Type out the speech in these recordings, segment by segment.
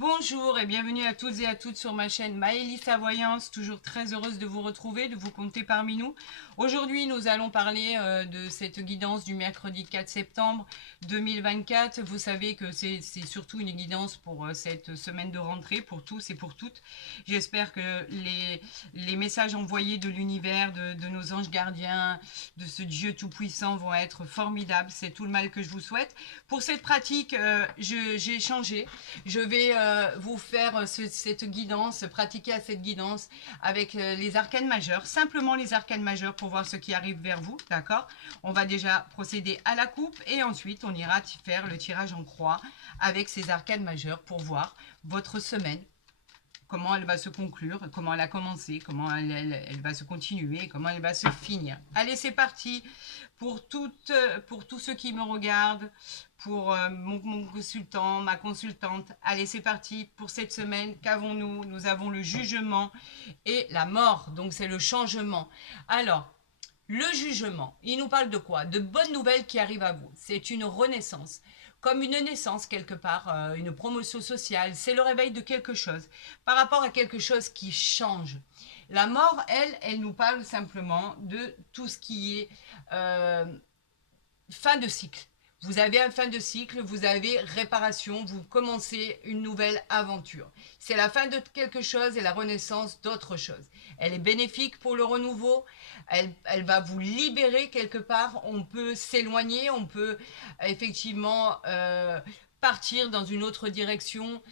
Bonjour et bienvenue à toutes et à toutes sur ma chaîne Maëlys la Voyance, toujours très heureuse de vous retrouver, de vous compter parmi nous. Aujourd'hui, nous allons parler de cette guidance du mercredi 4 septembre 2024. Vous savez que c'est surtout une guidance pour cette semaine de rentrée, pour tous et pour toutes. J'espère que les messages envoyés de l'univers, de nos anges gardiens, de ce Dieu tout-puissant vont être formidables. C'est tout le mal que je vous souhaite. Pour cette pratique, j'ai changé. Je vais vous faire cette guidance, pratiquer à cette guidance avec les arcanes majeures, simplement les arcanes majeures pour voir ce qui arrive vers vous, d'accord? On va déjà procéder à la coupe et ensuite on ira faire le tirage en croix avec ces arcanes majeures pour voir votre semaine, comment elle va se conclure, comment elle a commencé, comment elle va se continuer, comment elle va se finir. Allez, c'est parti pour tous ceux qui me regardent, pour mon consultant, ma consultante. Allez, c'est parti pour cette semaine. Qu'avons-nous? Nous avons le jugement et la mort, donc c'est le changement. Alors, le jugement, il nous parle de quoi? De bonnes nouvelles qui arrivent à vous. C'est une renaissance, comme une naissance quelque part, une promotion sociale. C'est le réveil de quelque chose, par rapport à quelque chose qui change. La mort, elle nous parle simplement de tout ce qui est fin de cycle. Vous avez un fin de cycle, vous avez réparation, vous commencez une nouvelle aventure. C'est la fin de quelque chose et la renaissance d'autre chose. Elle est bénéfique pour le renouveau, elle va vous libérer quelque part, on peut s'éloigner, on peut effectivement partir dans une autre direction,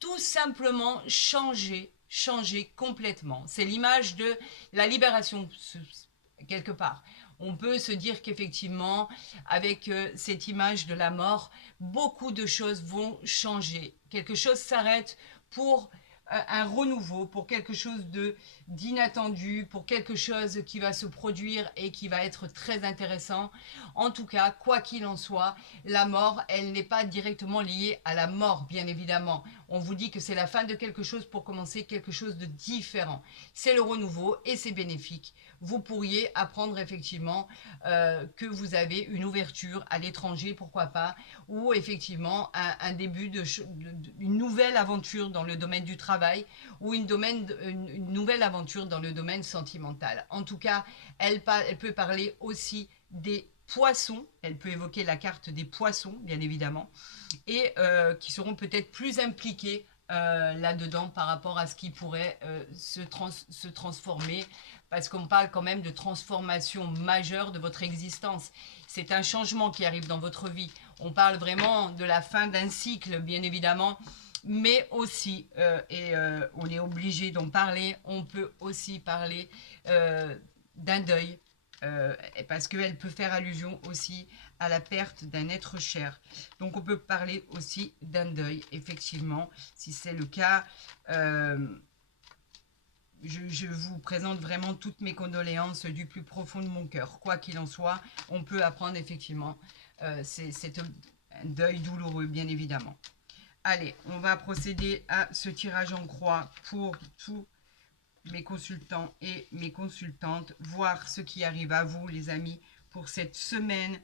tout simplement changer complètement. C'est l'image de la libération quelque part. On peut se dire qu'effectivement, avec cette image de la mort, beaucoup de choses vont changer. Quelque chose s'arrête pour un renouveau, pour quelque chose d'inattendu, pour quelque chose qui va se produire et qui va être très intéressant. En tout cas, quoi qu'il en soit, la mort, elle n'est pas directement liée à la mort, bien évidemment. On vous dit que c'est la fin de quelque chose pour commencer quelque chose de différent. C'est le renouveau et c'est bénéfique. Vous pourriez apprendre effectivement que vous avez une ouverture à l'étranger, pourquoi pas, ou effectivement un début d'une nouvelle aventure dans le domaine du travail ou une nouvelle aventure dans le domaine sentimental. En tout cas, elle peut parler aussi des poissons, elle peut évoquer la carte des poissons, bien évidemment, et qui seront peut-être plus impliqués là-dedans par rapport à ce qui pourrait se transformer, parce qu'on parle quand même de transformation majeure de votre existence. C'est un changement qui arrive dans votre vie. On parle vraiment de la fin d'un cycle, bien évidemment, mais aussi, on est obligé d'en parler, on peut aussi parler d'un deuil, parce qu'elle peut faire allusion aussi à la perte d'un être cher. Donc on peut parler aussi d'un deuil, effectivement, si c'est le cas. Je vous présente vraiment toutes mes condoléances du plus profond de mon cœur. Quoi qu'il en soit, on peut apprendre effectivement, c'est un deuil douloureux, bien évidemment. Allez, on va procéder à ce tirage en croix pour tous mes consultants et mes consultantes, voir ce qui arrive à vous, les amis, pour cette semaine.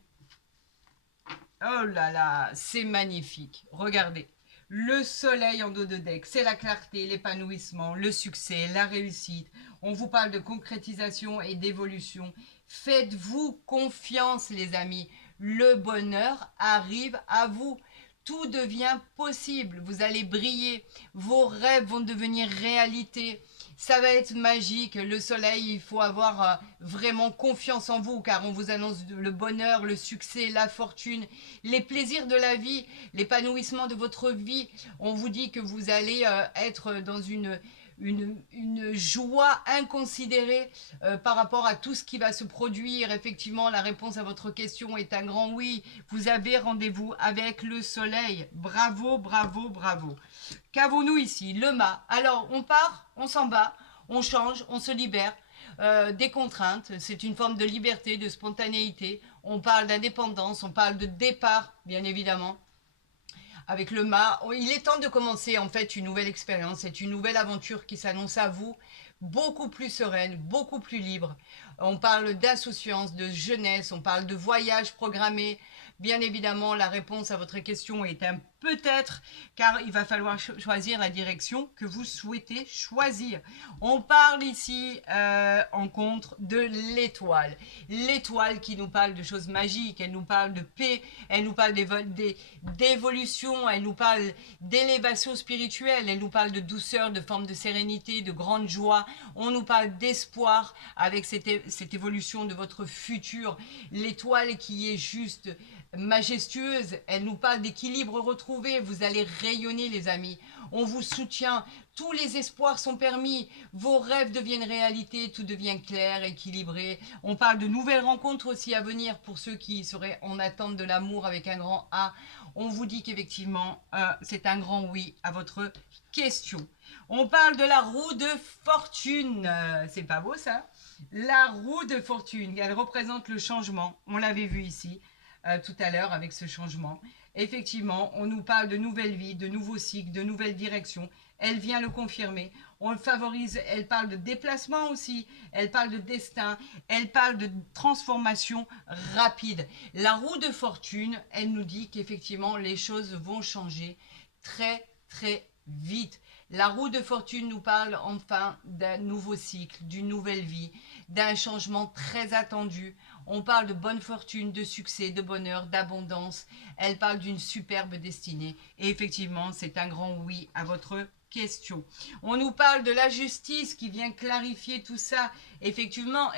Oh là là, c'est magnifique. Regardez, le soleil en dos de deck, c'est la clarté, l'épanouissement, le succès, la réussite. On vous parle de concrétisation et d'évolution. Faites-vous confiance, les amis. Le bonheur arrive à vous. Tout devient possible. Vous allez briller. Vos rêves vont devenir réalité. Ça va être magique. Le soleil, il faut avoir vraiment confiance en vous, car on vous annonce le bonheur, le succès, la fortune, les plaisirs de la vie, l'épanouissement de votre vie. On vous dit que vous allez être dans une joie inconsidérée par rapport à tout ce qui va se produire. Effectivement, la réponse à votre question est un grand oui. Vous avez rendez-vous avec le soleil. Bravo, bravo, bravo. Qu'avons-nous ici? Le mât. Alors, on part, on s'en va, on change, on se libère des contraintes. C'est une forme de liberté, de spontanéité. On parle d'indépendance, on parle de départ, bien évidemment. Avec le mât, il est temps de commencer en fait une nouvelle expérience. C'est une nouvelle aventure qui s'annonce à vous, beaucoup plus sereine, beaucoup plus libre. On parle d'insouciance, de jeunesse, on parle de voyage programmé. Bien évidemment, la réponse à votre question est un peut-être, car il va falloir choisir la direction que vous souhaitez choisir. On parle ici en contre de l'étoile. L'étoile qui nous parle de choses magiques, elle nous parle de paix, elle nous parle d'évolution, elle nous parle d'élévation spirituelle, elle nous parle de douceur, de forme de sérénité, de grande joie. On nous parle d'espoir avec cette évolution de votre futur. L'étoile qui est juste majestueuse, elle nous parle d'équilibre retrouvé. Vous allez rayonner, les amis. On vous soutient. Tous les espoirs sont permis. Vos rêves deviennent réalité. Tout devient clair, équilibré. On parle de nouvelles rencontres aussi à venir pour ceux qui seraient en attente de l'amour avec un grand A. On vous dit qu'effectivement, c'est un grand oui à votre question. On parle de la roue de fortune. C'est pas beau ça? La roue de fortune, elle représente le changement. On l'avait vu ici tout à l'heure avec ce changement. Effectivement, on nous parle de nouvelles vies, de nouveaux cycles, de nouvelles directions. Elle vient le confirmer. On le favorise. Elle parle de déplacement aussi. Elle parle de destin. Elle parle de transformation rapide. La roue de fortune, elle nous dit qu'effectivement, les choses vont changer très, très vite. La roue de fortune nous parle enfin d'un nouveau cycle, d'une nouvelle vie, d'un changement très attendu. On parle de bonne fortune, de succès, de bonheur, d'abondance. Elle parle d'une superbe destinée. Et effectivement, c'est un grand oui à votre question. On nous parle de la justice qui vient clarifier tout ça. Effectivement,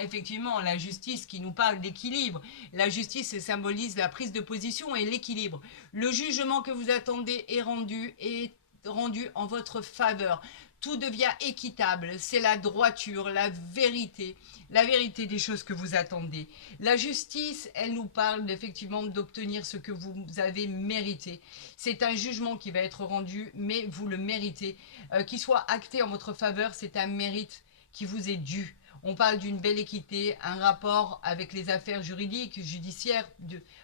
la justice qui nous parle d'équilibre. La justice symbolise la prise de position et l'équilibre. Le jugement que vous attendez est rendu en votre faveur. Tout devient équitable, c'est la droiture, la vérité des choses que vous attendez. La justice, elle nous parle effectivement d'obtenir ce que vous avez mérité. C'est un jugement qui va être rendu, mais vous le méritez. Qu'il soit acté en votre faveur, c'est un mérite qui vous est dû. On parle d'une belle équité, un rapport avec les affaires juridiques, judiciaires,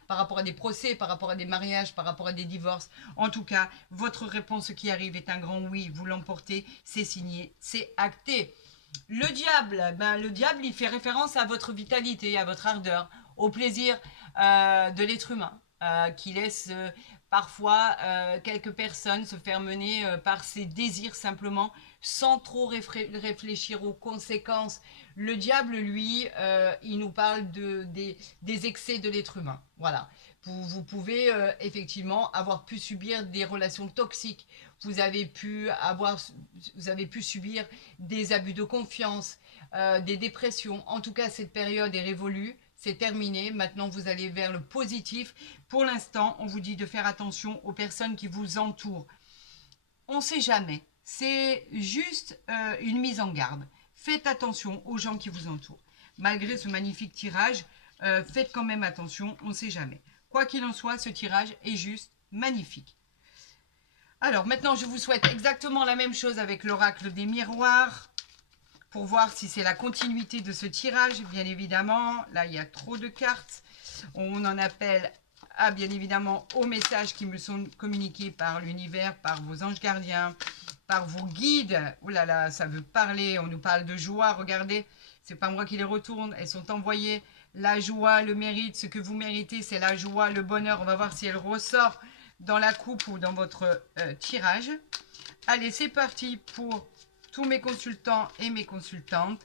par rapport à des procès, par rapport à des mariages, par rapport à des divorces. En tout cas, votre réponse qui arrive est un grand oui. Vous l'emportez, c'est signé, c'est acté. Le diable, il fait référence à votre vitalité, à votre ardeur, au plaisir de l'être humain, qui laisse parfois quelques personnes se faire mener par ses désirs simplement, sans trop réfléchir aux conséquences. Le diable, lui, il nous parle des excès de l'être humain. Voilà. Vous pouvez effectivement avoir pu subir des relations toxiques. Vous avez pu subir des abus de confiance, des dépressions. En tout cas, cette période est révolue. C'est terminé. Maintenant, vous allez vers le positif. Pour l'instant, on vous dit de faire attention aux personnes qui vous entourent. On ne sait jamais. C'est juste une mise en garde. Faites attention aux gens qui vous entourent. Malgré ce magnifique tirage, faites quand même attention, on ne sait jamais. Quoi qu'il en soit, ce tirage est juste magnifique. Alors maintenant, je vous souhaite exactement la même chose avec l'oracle des miroirs. Pour voir si c'est la continuité de ce tirage, bien évidemment. Là, il y a trop de cartes. On en appelle bien évidemment aux messages qui me sont communiqués par l'univers, par vos anges gardiens, par vos guides. Oh là là, ça veut parler. On nous parle de joie. Regardez, c'est pas moi qui les retourne. Elles sont envoyées. La joie, le mérite, ce que vous méritez, c'est la joie, le bonheur. On va voir si elle ressort dans la coupe ou dans votre tirage. Allez, c'est parti pour tous mes consultants et mes consultantes.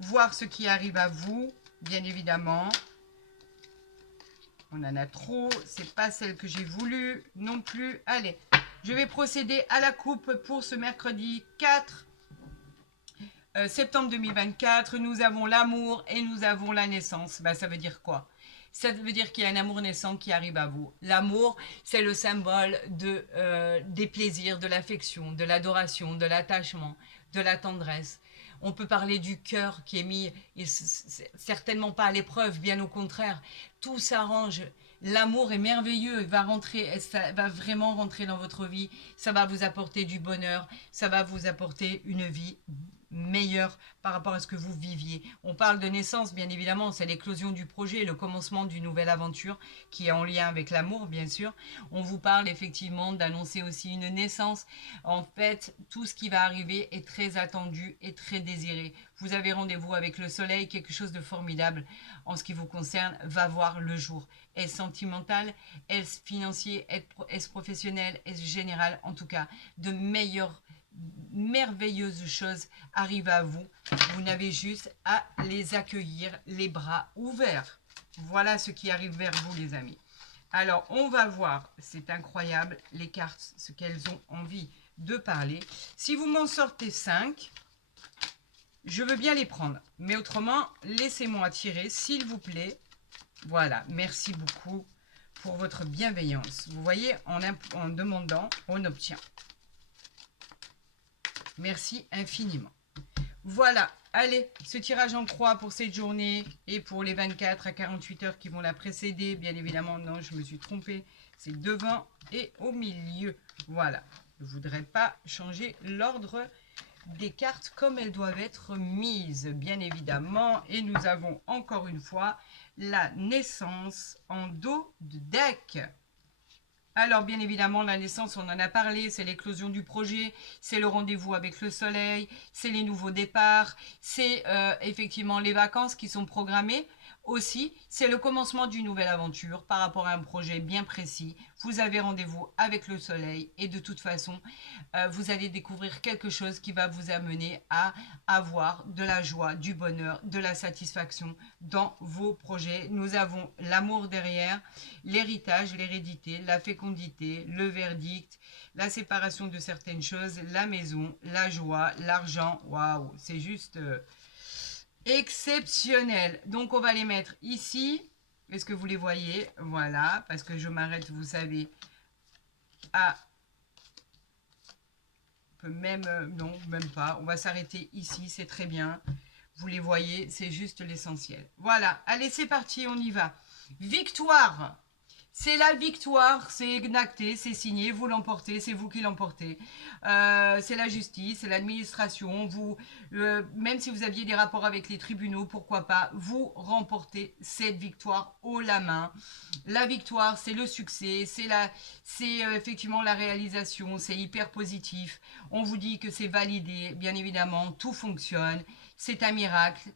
Voir ce qui arrive à vous, bien évidemment. On en a trop, c'est pas celle que j'ai voulu non plus. Allez, je vais procéder à la coupe pour ce mercredi 4 septembre 2024. Nous avons l'amour et nous avons la naissance. Ça veut dire quoi? Ça veut dire qu'il y a un amour naissant qui arrive à vous. L'amour, c'est le symbole des plaisirs, de l'affection, de l'adoration, de l'attachement, de la tendresse. On peut parler du cœur qui est mis, et certainement pas à l'épreuve, bien au contraire. Tout s'arrange. L'amour est merveilleux, il va rentrer, ça va vraiment rentrer dans votre vie. Ça va vous apporter du bonheur, ça va vous apporter une vie meilleur par rapport à ce que vous viviez. On parle de naissance, bien évidemment, c'est l'éclosion du projet, le commencement d'une nouvelle aventure qui est en lien avec l'amour, bien sûr. On vous parle effectivement d'annoncer aussi une naissance. En fait, tout ce qui va arriver est très attendu et très désiré. Vous avez rendez-vous avec le soleil, quelque chose de formidable en ce qui vous concerne va voir le jour. Est-ce sentimental, est-ce financier, est-ce professionnel, est-ce général, en tout cas, de meilleures merveilleuses choses arrivent à vous. Vous n'avez juste à les accueillir les bras ouverts. Voilà ce qui arrive vers vous, les amis. Alors, on va voir, c'est incroyable, les cartes, ce qu'elles ont envie de parler. Si vous m'en sortez 5, je veux bien les prendre. Mais autrement, laissez-moi tirer, s'il vous plaît. Voilà, merci beaucoup pour votre bienveillance. Vous voyez, en demandant, on obtient. Merci infiniment. Voilà, allez, ce tirage en croix pour cette journée et pour les 24 à 48 heures qui vont la précéder. Bien évidemment, non, je me suis trompée. C'est devant et au milieu. Voilà, je ne voudrais pas changer l'ordre des cartes comme elles doivent être mises, bien évidemment. Et nous avons encore une fois la naissance en dos de deck. Alors, bien évidemment, la naissance, on en a parlé, c'est l'éclosion du projet, c'est le rendez-vous avec le soleil, c'est les nouveaux départs, c'est effectivement les vacances qui sont programmées. Aussi, c'est le commencement d'une nouvelle aventure par rapport à un projet bien précis. Vous avez rendez-vous avec le soleil et de toute façon, vous allez découvrir quelque chose qui va vous amener à avoir de la joie, du bonheur, de la satisfaction dans vos projets. Nous avons l'amour derrière, l'héritage, l'hérédité, la fécondité, le verdict, la séparation de certaines choses, la maison, la joie, l'argent. Waouh, c'est juste exceptionnel. Donc on va les mettre ici. Est-ce que vous les voyez? Voilà, parce que je m'arrête, vous savez, à... Même, non, même pas. On va s'arrêter ici, c'est très bien. Vous les voyez, c'est juste l'essentiel. Voilà, allez, c'est parti, on y va. Victoire! C'est la victoire, c'est acté, c'est signé, vous l'emportez, c'est vous qui l'emportez. C'est la justice, c'est l'administration. Même si vous aviez des rapports avec les tribunaux, pourquoi pas, vous remportez cette victoire haut la main. La victoire, c'est le succès, c'est effectivement la réalisation, c'est hyper positif. On vous dit que c'est validé, bien évidemment, tout fonctionne, c'est un miracle.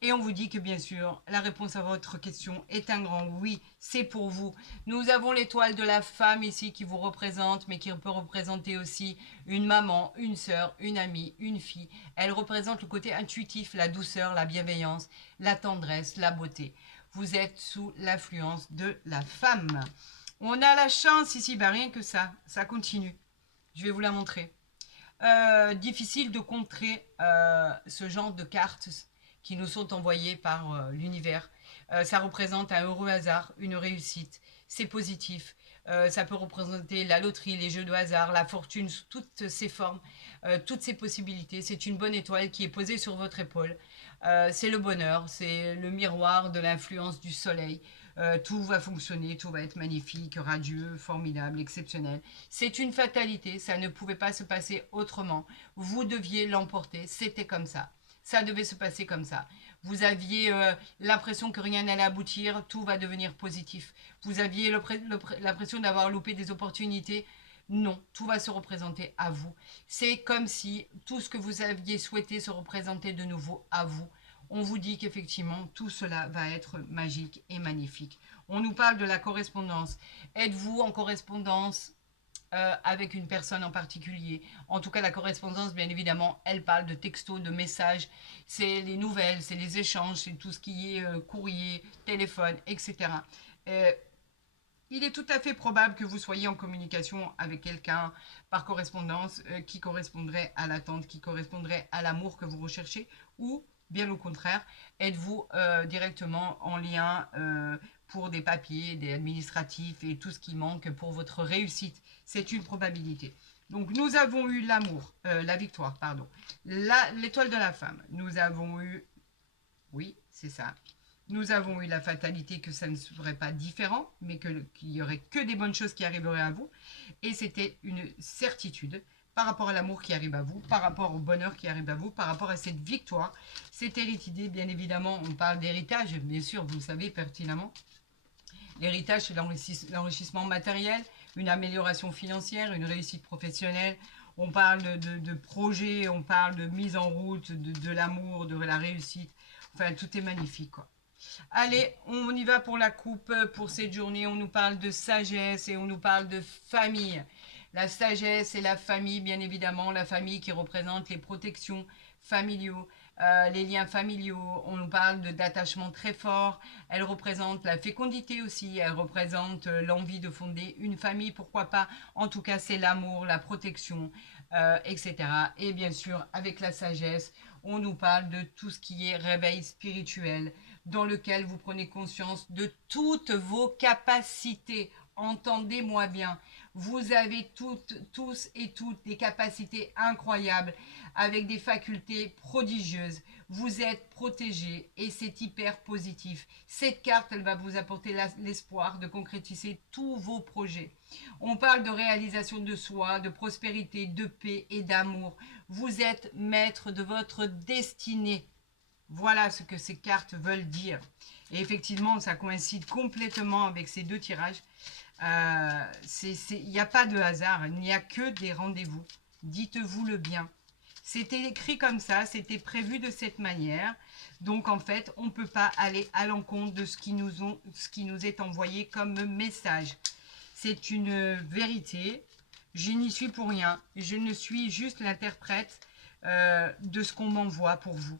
Et on vous dit que bien sûr, la réponse à votre question est un grand oui, c'est pour vous. Nous avons l'étoile de la femme ici qui vous représente, mais qui peut représenter aussi une maman, une sœur, une amie, une fille. Elle représente le côté intuitif, la douceur, la bienveillance, la tendresse, la beauté. Vous êtes sous l'influence de la femme. On a la chance ici, bah rien que ça continue. Je vais vous la montrer. Difficile de contrer ce genre de cartes qui nous sont envoyées par l'univers. Ça représente un heureux hasard, une réussite. C'est positif. Ça peut représenter la loterie, les jeux de hasard, la fortune sous toutes ses formes, toutes ses possibilités. C'est une bonne étoile qui est posée sur votre épaule. C'est le bonheur, c'est le miroir de l'influence du soleil. Tout va fonctionner, tout va être magnifique, radieux, formidable, exceptionnel. C'est une fatalité, ça ne pouvait pas se passer autrement. Vous deviez l'emporter, c'était comme ça. Ça devait se passer comme ça. Vous aviez l'impression que rien n'allait aboutir, tout va devenir positif. Vous aviez l'impression d'avoir loupé des opportunités. Non, tout va se représenter à vous. C'est comme si tout ce que vous aviez souhaité se représentait de nouveau à vous. On vous dit qu'effectivement, tout cela va être magique et magnifique. On nous parle de la correspondance. Êtes-vous en correspondance avec une personne en particulier? En tout cas, la correspondance, bien évidemment, elle parle de textos, de messages. C'est les nouvelles, c'est les échanges, c'est tout ce qui est courrier, téléphone, etc. Il est tout à fait probable que vous soyez en communication avec quelqu'un par correspondance qui correspondrait à l'attente, qui correspondrait à l'amour que vous recherchez, ou bien au contraire, êtes-vous directement en lien pour des papiers, des administratifs et tout ce qui manque pour votre réussite? C'est une probabilité. Donc nous avons eu l'amour, la victoire, pardon, l'étoile de la femme. Nous avons eu, oui, c'est ça. Nous avons eu la fatalité que ça ne serait pas différent, mais qu'il n'y aurait que des bonnes choses qui arriveraient à vous. Et c'était une certitude par rapport à l'amour qui arrive à vous, par rapport au bonheur qui arrive à vous, par rapport à cette victoire, cette hérédité. Bien évidemment, on parle d'héritage, bien sûr, vous le savez pertinemment. L'héritage, c'est l'enrichissement matériel, une amélioration financière, une réussite professionnelle. On parle de projets, on parle de mise en route, de l'amour, de la réussite. Enfin, tout est magnifique, quoi. Allez, on y va pour la coupe, pour cette journée. On nous parle de sagesse et on nous parle de famille. La sagesse et la famille, bien évidemment. La famille qui représente les protections familiaux, les liens familiaux. On nous parle d'attachement très fort. Elle représente la fécondité aussi. Elle représente l'envie de fonder une famille. Pourquoi pas? En tout cas, c'est l'amour, la protection, etc. Et bien sûr, avec la sagesse, on nous parle de tout ce qui est réveil spirituel, dans lequel vous prenez conscience de toutes vos capacités. Entendez-moi bien, vous avez tous et toutes des capacités incroyables, avec des facultés prodigieuses. Vous êtes protégés et c'est hyper positif. Cette carte, elle va vous apporter l'espoir de concrétiser tous vos projets. On parle de réalisation de soi, de prospérité, de paix et d'amour. Vous êtes maître de votre destinée. Voilà ce que ces cartes veulent dire. Et effectivement, ça coïncide complètement avec ces deux tirages. Il n'y a pas de hasard, il n'y a que des rendez-vous. Dites-vous le bien. C'était écrit comme ça, c'était prévu de cette manière. Donc en fait, on ne peut pas aller à l'encontre de ce qui nous est envoyé comme message. C'est une vérité. Je n'y suis pour rien. Je ne suis juste l'interprète de ce qu'on m'envoie pour vous.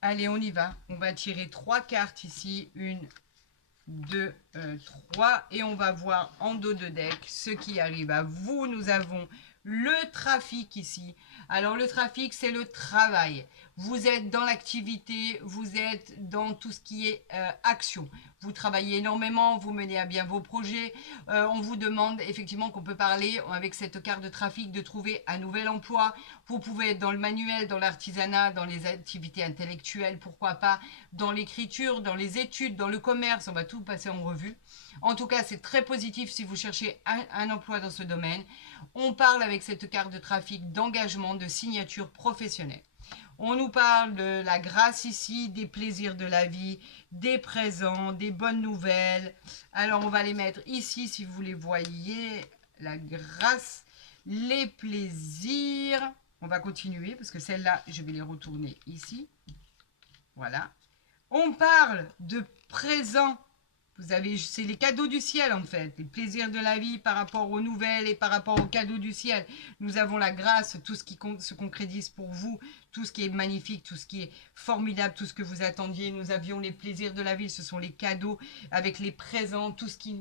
Allez, on y va. On va tirer 3 cartes ici. 1, 2, 3. Et on va voir en dos de deck ce qui arrive à vous. Nous avons le trafic ici. Alors, le trafic, c'est le travail. Vous êtes dans l'activité, vous êtes dans tout ce qui est action. Vous travaillez énormément, vous menez à bien vos projets. On vous demande effectivement qu'on peut parler avec cette carte de trafic de trouver un nouvel emploi. Vous pouvez être dans le manuel, dans l'artisanat, dans les activités intellectuelles, pourquoi pas, dans l'écriture, dans les études, dans le commerce. On va tout passer en revue. En tout cas, c'est très positif si vous cherchez un emploi dans ce domaine. On parle avec cette carte de trafic d'engagement, de signature professionnelle. On nous parle de la grâce ici, des plaisirs de la vie, des présents, des bonnes nouvelles. Alors, on va les mettre ici, si vous les voyez. La grâce, les plaisirs. On va continuer, parce que celles-là, je vais les retourner ici. Voilà. On parle de présents. Vous avez, c'est les cadeaux du ciel en fait, les plaisirs de la vie par rapport aux nouvelles et par rapport aux cadeaux du ciel. Nous avons la grâce, tout ce qui se concrétise pour vous, tout ce qui est magnifique, tout ce qui est formidable, tout ce que vous attendiez. Nous avions les plaisirs de la vie, ce sont les cadeaux avec les présents, tout ce qui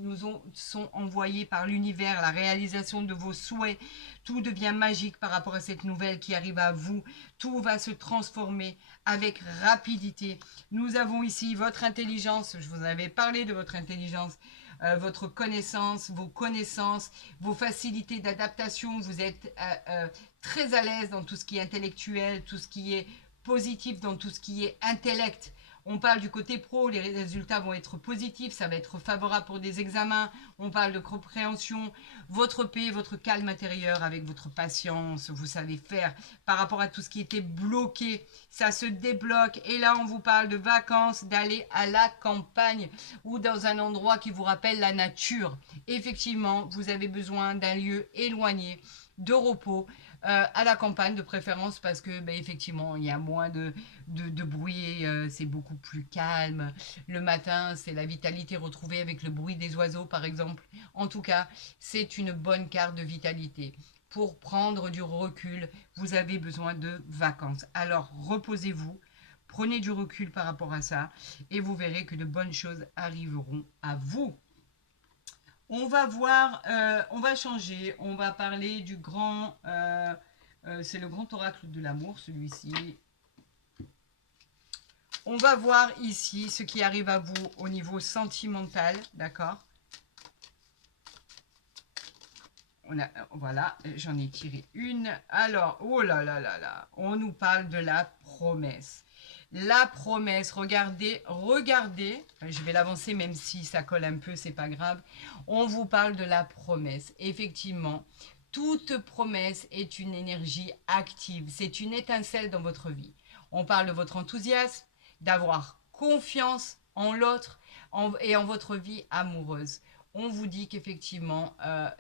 sont envoyés par l'univers, la réalisation de vos souhaits. Tout devient magique par rapport à cette nouvelle qui arrive à vous. Tout va se transformer avec rapidité. Nous avons ici votre intelligence, je vous en avais parlé de votre intelligence, votre connaissance, vos facilités d'adaptation. Vous êtes très à l'aise dans tout ce qui est intellectuel, tout ce qui est positif, dans tout ce qui est intellect. On parle du côté pro, les résultats vont être positifs, ça va être favorable pour des examens. On parle de compréhension, votre paix, votre calme intérieur avec votre patience, vous savez faire par rapport à tout ce qui était bloqué, ça se débloque. Et là, on vous parle de vacances, d'aller à la campagne ou dans un endroit qui vous rappelle la nature. Effectivement, vous avez besoin d'un lieu éloigné, de repos, à la campagne de préférence parce que effectivement il y a moins de bruit, c'est beaucoup plus calme. Le matin, c'est la vitalité retrouvée avec le bruit des oiseaux par exemple. En tout cas, c'est une bonne carte de vitalité. Pour prendre du recul, vous avez besoin de vacances. Alors reposez-vous, prenez du recul par rapport à ça et vous verrez que de bonnes choses arriveront à vous. On va voir, on va changer, on va parler du grand, c'est le grand oracle de l'amour, celui-ci. On va voir ici ce qui arrive à vous au niveau sentimental, d'accord? Voilà, j'en ai tiré une. Alors, oh là là là là, on nous parle de la promesse. La promesse, regardez, je vais l'avancer même si ça colle un peu, c'est pas grave. On vous parle de la promesse. Effectivement, Toute promesse est une énergie active, c'est une étincelle dans votre vie. On parle de votre enthousiasme, d'avoir confiance en l'autre et en votre vie amoureuse. On vous dit qu'effectivement,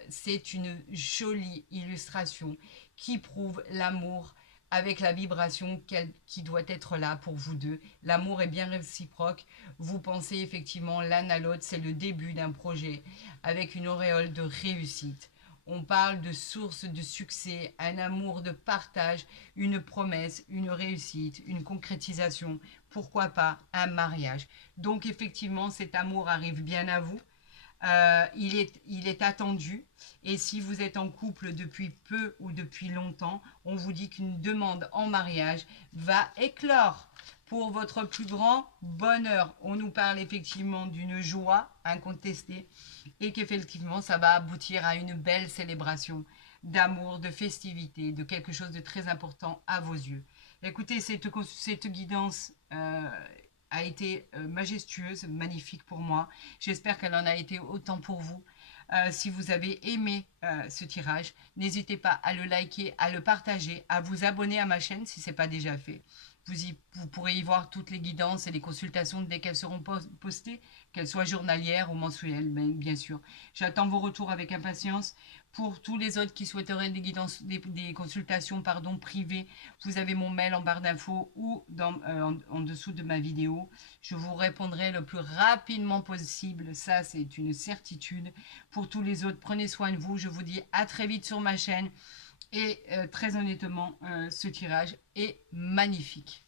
c'est une jolie illustration qui prouve l'amour avec la vibration qui doit être là pour vous deux. L'amour est bien réciproque. Vous pensez effectivement l'un à l'autre, c'est le début d'un projet avec une auréole de réussite. On parle de source de succès, un amour de partage, une promesse, une réussite, une concrétisation, pourquoi pas un mariage. Donc effectivement, cet amour arrive bien à vous. Il est attendu. Et si vous êtes en couple depuis peu ou depuis longtemps, on vous dit qu'une demande en mariage va éclore pour votre plus grand bonheur. On nous parle effectivement d'une joie incontestée et qu'effectivement ça va aboutir à une belle célébration d'amour, de festivité, de quelque chose de très important à vos yeux. Écoutez, cette guidance a été majestueuse, magnifique pour moi. J'espère qu'elle en a été autant pour vous. Si vous avez aimé ce tirage, n'hésitez pas à le liker, à le partager, à vous abonner à ma chaîne si ce n'est pas déjà fait. Vous pourrez y voir toutes les guidances et les consultations dès qu'elles seront postées, qu'elles soient journalières ou mensuelles, bien sûr. J'attends vos retours avec impatience. Pour tous les autres qui souhaiteraient des guidances, des consultations privées, vous avez mon mail en barre d'infos ou en dessous de ma vidéo. Je vous répondrai le plus rapidement possible, ça c'est une certitude. Pour tous les autres, prenez soin de vous. Je vous dis à très vite sur ma chaîne. Et très honnêtement, ce tirage est magnifique.